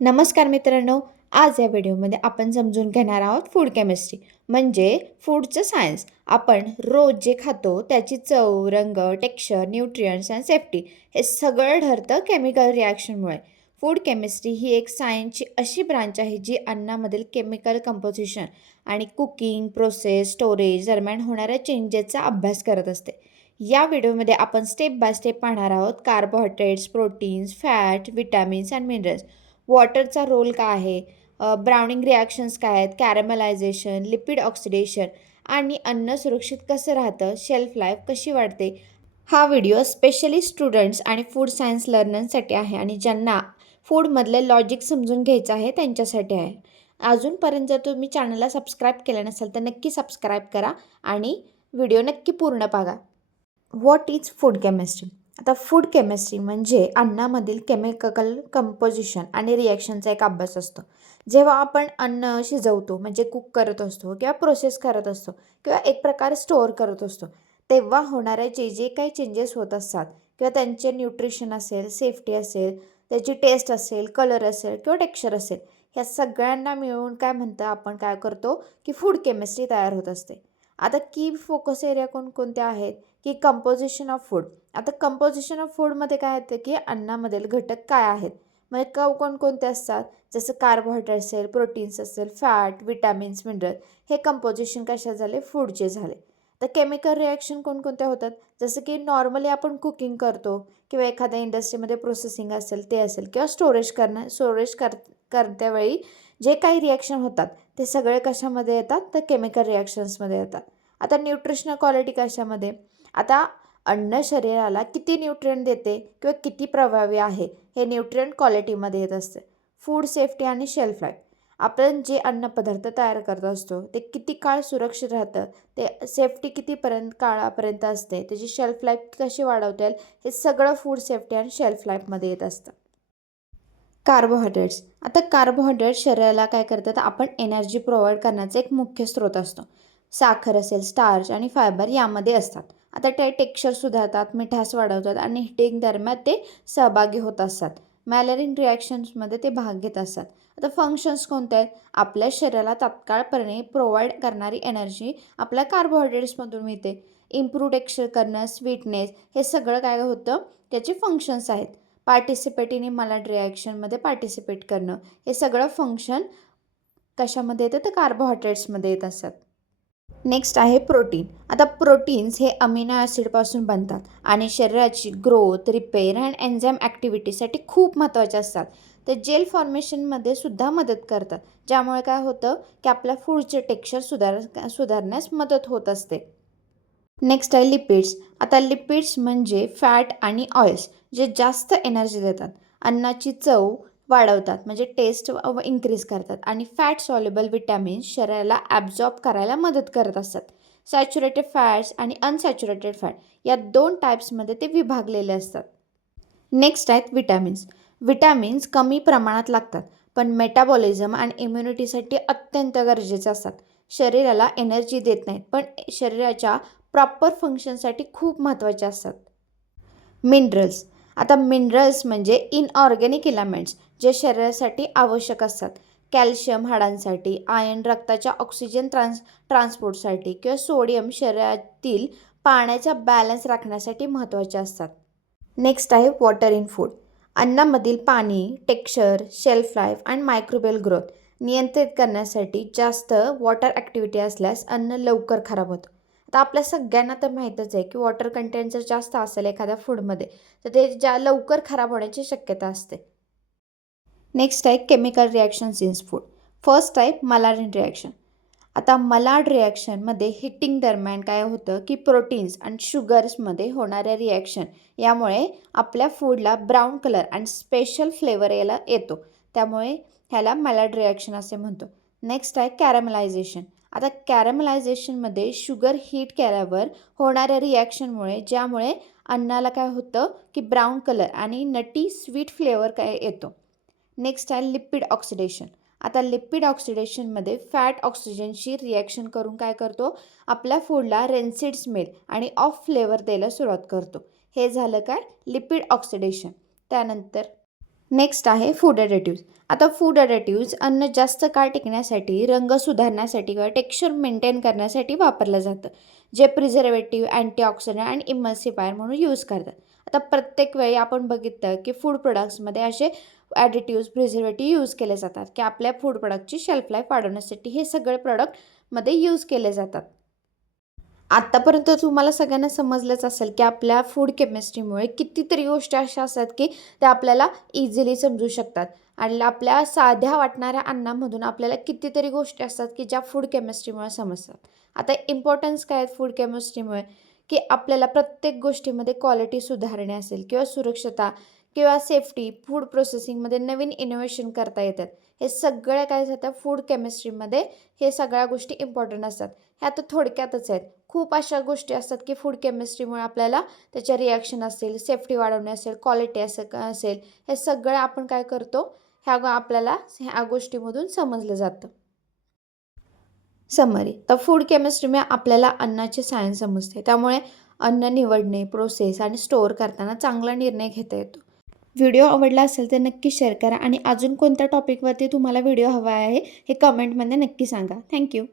नमस्कार मित्रांनो. आज या व्हिडिओमध्ये आपण समजून घेणार आहोत फूड केमिस्ट्री म्हणजे फूडचं सायन्स. आपण रोज जे खातो त्याची चव, रंग, टेक्स्चर, न्यूट्रियंट्स अँड सेफ्टी हे सगळं ठरतं केमिकल रिॲक्शनमुळे. फूड केमिस्ट्री ही एक सायन्सची अशी ब्रांच आहे जी अन्नामधील केमिकल कंपोजिशन आणि कुकिंग, प्रोसेस, स्टोरेज दरम्यान होणाऱ्या चेंजेसचा अभ्यास करत असते. या व्हिडिओमध्ये आपण स्टेप बाय स्टेप पाहणार आहोत carbohydrates, proteins, fat, vitamins and minerals. वॉटरचा रोल काय आहे, ब्राउनिंग रिॲक्शन्स काय आहेत, कॅरमलायझेशन, लिपिड ऑक्सिडेशन आणि अन्न सुरक्षित कसं राहतं, शेल्फ लाईफ कशी वाढते. हा व्हिडिओ स्पेशली स्टुडंट्स आणि फूड सायन्स लर्नर्ससाठी आहे आणि ज्यांना फूडमधले लॉजिक समजून घ्यायचं आहे त्यांच्यासाठी आहे. अजूनपर्यंत जर तुम्ही चॅनलला सबस्क्राईब केलं नसेल तर नक्की सबस्क्राईब करा आणि व्हिडिओ नक्की पूर्ण बघा. What is food chemistry? आता फूड केमिस्ट्री म्हणजे अन्नामधील केमिकल कंपोजिशन आणि रिॲक्शनचा एक अभ्यास असतो. जेव्हा आपण अन्न शिजवतो म्हणजे कुक करत असतो किंवा प्रोसेस करत असतो किंवा एक प्रकारे स्टोअर करत असतो, तेव्हा होणारे जे जे काही चेंजेस होत असतात किंवा त्यांचे न्यूट्रिशन असेल, सेफ्टी असेल, त्याची टेस्ट असेल, कलर असेल किंवा टेक्स्चर असेल, ह्या सगळ्यांना मिळून काय म्हणतं, आपण काय करतो की फूड केमिस्ट्री तयार होत असते. आता की फोकस एरिया कोणकोणत्या आहेत की कंपोजिशन ऑफ फूड. आता कंपोजिशन ऑफ फूडमध्ये काय येतं की अन्नामधील घटक काय आहेत, म्हणजे कोणकोणते असतात, जसं कार्बोहायड्रेट असेल, प्रोटीन्स असेल, फॅट, विटॅमिन्स, मिनरल, हे कंपोजिशन कशा झाले, फूडचे झाले. तर केमिकल रिॲक्शन कोणकोणत्या होतात, जसं की नॉर्मली आपण कुकिंग करतो किंवा एखाद्या इंडस्ट्रीमध्ये प्रोसेसिंग असेल ते असेल किंवा करत्या वेळी जे काही रिॲक्शन होतात ते सगळे कशामध्ये येतात, तर केमिकल रिॲक्शन्समध्ये येतात. आता न्यूट्रिशनल क्वालिटी कशामध्ये, आता अन्न शरीराला किती न्यूट्रिएंट देते किंवा किती प्रभावी आहे हे न्यूट्रिएंट क्वालिटीमध्ये येत असते. फूड सेफ्टी आणि शेल्फ लाईफ, आपण जे अन्नपदार्थ तयार करत असतो ते किती काळ सुरक्षित राहतं, ते सेफ्टी कितीपर्यंत काळापर्यंत असते, त्याची शेल्फ लाईफ कशी वाढवता येईल, हे सगळं फूड सेफ्टी आणि शेल्फ लाईफमध्ये येत असतं. कार्बोहायड्रेट्स, आता कार्बोहायड्रेट्स शरीराला काय करतात, आपण एनर्जी प्रोव्हाइड करण्याचा एक मुख्य स्रोत असतो. साखर असेल, स्टार्च आणि फायबर यामध्ये असतात. आता ते टेक्स्चर सुधारतात, मिठास वाढवतात आणि हिटिंग दरम्यान ते सहभागी होत असतात. मॅलरिन रिॲक्शन्समध्ये ते भाग घेत असतात. आता फंक्शन्स कोणते आहेत, आपल्या शरीराला तात्काळपणे प्रोव्हाइड करणारी एनर्जी आपल्या कार्बोहायड्रेट्समधून मिळते. इम्प्रूव्ह टेक्स्चर करणं, स्वीटनेस, हे सगळं काय होतं, त्याचे फंक्शन्स आहेत. पार्टिसिपेट इन मलाड रिॲक्शनमध्ये पार्टिसिपेट करणं, हे सगळं फंक्शन कशामध्ये येतं, तर कार्बोहायड्रेट्समध्ये येत असतात. नेक्स्ट आहे प्रोटीन. आता प्रोटीन्स हे अमिनो ॲसिडपासून बनतात आणि शरीराची ग्रोथ, रिपेअर अँड एन्झाईम ॲक्टिव्हिटीसाठी खूप महत्त्वाचे असतात. ते जेल फॉर्मेशनमध्ये सुद्धा मदत करतात, ज्यामुळे काय होतं की आपल्या फूडचे टेक्स्चर सुधारण्यास मदत होत असते. नेक्स्ट आहे लिपिड्स. आता लिपिड्स म्हणजे फॅट आणि ऑइल्स जे जास्त एनर्जी देतात, अन्नाची चव वाढवतात म्हणजे टेस्ट इन्क्रीज करतात आणि फॅट सॉल्युबल विटॅमिन्स शरीराला ॲब्झॉर्ब करायला मदत करत असतात. सॅच्युरेटेड फॅट्स आणि अनसॅच्युरेटेड फॅट या 2 टाईप्समध्ये ते विभागलेले असतात. नेक्स्ट आहेत विटॅमिन्स. विटॅमिन्स कमी प्रमाणात लागतात, पण मेटाबॉलिझम आणि इम्युनिटीसाठी अत्यंत गरजेचे असतात. शरीराला एनर्जी देत नाहीत, पण शरीराच्या प्रॉपर फंक्शनसाठी खूप महत्त्वाचे असतात. मिनरल्स, आता मिनरल्स म्हणजे इनऑर्गॅनिक इलेमेंट्स जे शरीरासाठी आवश्यक असतात. कॅल्शियम हाडांसाठी, आयर्न रक्ताच्या ऑक्सिजन ट्रान्सपोर्टसाठी किंवा सोडियम शरीरातील पाण्याचा बॅलन्स राखण्यासाठी महत्त्वाचे असतात. नेक्स्ट आहे वॉटर इन फूड. अन्नामधील पाणी, टेक्स्चर, शेल्फ लाईफ आणि मायक्रोबियल ग्रोथ नियंत्रित करण्यासाठी जास्त वॉटर ॲक्टिव्हिटी असल्यास अन्न लवकर खराब होतं. आता आपल्या सगळ्यांना तर माहीतच आहे की वॉटर कंटेंट जर जास्त असेल एखाद्या फूडमध्ये तर ते लवकर खराब होण्याची शक्यता असते. नेक्स्ट आहे chemical reactions in food. First आहे मलारिन रिॲक्शन. आता मलाड रिॲक्शनमध्ये हिटिंग दरम्यान काय होतं की प्रोटीन्स आणि शुगर्समध्ये होणाऱ्या रिॲक्शन यामुळे आपल्या फूडला ब्राऊन कलर आणि स्पेशल फ्लेवर यायला येतो, त्यामुळे ह्याला मलाड रिॲक्शन असे म्हणतो. नेक्स्ट आहे कॅरमलायझेशन. आता कॅरमलायझेशनमध्ये शुगर हीट केल्यावर होणाऱ्या रिॲक्शनमुळे ज्यामुळे अन्नाला काय होतं की ब्राऊन कलर आणि नटी स्वीट फ्लेवर काय येतो. नेक्स्ट आहे लिपिड ऑक्सिडेशन. आता लिपिड ऑक्सिडेशनमध्ये फॅट ऑक्सिजनशी रिॲक्शन करून काय करतो, आपल्या फूडला रेन्सिड स्मेल आणि ऑफ फ्लेवर द्यायला सुरुवात करतो. हे झालं काय, लिपिड ऑक्सिडेशन. त्यानंतर नेक्स्ट आहे फूड ॲडिटिव्ज. आता फूड ॲडिटिव्ज अन्न जास्त काळ टिकण्यासाठी, रंग सुधारण्यासाठी किंवा टेक्स्चर मेंटेन करण्यासाठी वापरलं जातं, जे प्रिझर्वेटिव्ह, अँटीऑक्सिडंट आणि इमल्सिफायर म्हणून यूज करतात. आता प्रत्येक वेळी आपण बघितलं की फूड प्रोडक्ट्समध्ये असे ॲडिटिव्ज, प्रिझर्वेटिव्ह यूज केले जातात की आपल्या फूड प्रोडक्टची शेल्फ लाईफ वाढवण्यासाठी हे सगळे प्रॉडक्टमध्ये यूज केले जातात. आत्तापर्यंत तुम्हाला सगळ्यांना समजलंच असेल की आपल्या फूड केमिस्ट्रीमुळे कितीतरी गोष्टी अशा असतात की त्या आपल्याला इझिली समजू शकतात आणि आपल्या साध्या वाटणाऱ्या अन्नामधून आपल्याला कितीतरी गोष्टी असतात की ज्या फूड केमिस्ट्रीमुळे समजतात. आता इम्पॉर्टन्स काय आहेत फूड केमिस्ट्रीमुळे, की आपल्याला प्रत्येक गोष्टीमध्ये क्वालिटी सुधारणे असेल किंवा सुरक्षता किंवा सेफ्टी, फूड प्रोसेसिंगमध्ये नवीन इनोव्हेशन करता येतात. हे सगळ्या काय जातं फूड केमिस्ट्रीमध्ये, हे सगळ्या गोष्टी इम्पॉर्टंट असतात. ह्या आता थोडक्यातच आहेत. खूप अशा गोष्टी असतात की फूड केमिस्ट्रीमुळे आपल्याला त्याच्या रिॲक्शन असेल, सेफ्टी वाढवणे असेल, क्वालिटी असेल, हे सगळं आपण काय करतो, आपल्याला ह्या गोष्टीमधून समजलं जातं. समरी, तर फूड केमिस्ट्रीमुळे आपल्याला अन्नाचे सायन्स समजते. त्यामुळे अन्न निवडणे, प्रोसेस आणि स्टोअर करताना चांगला निर्णय घेता येतो. व्हिडिओ आवडला असेल तर नक्की शेअर करा आणि अजून कोणत्या टॉपिकवरती तुम्हाला व्हिडिओ हवा आहे हे कमेंटमध्ये नक्की सांगा. थँक्यू.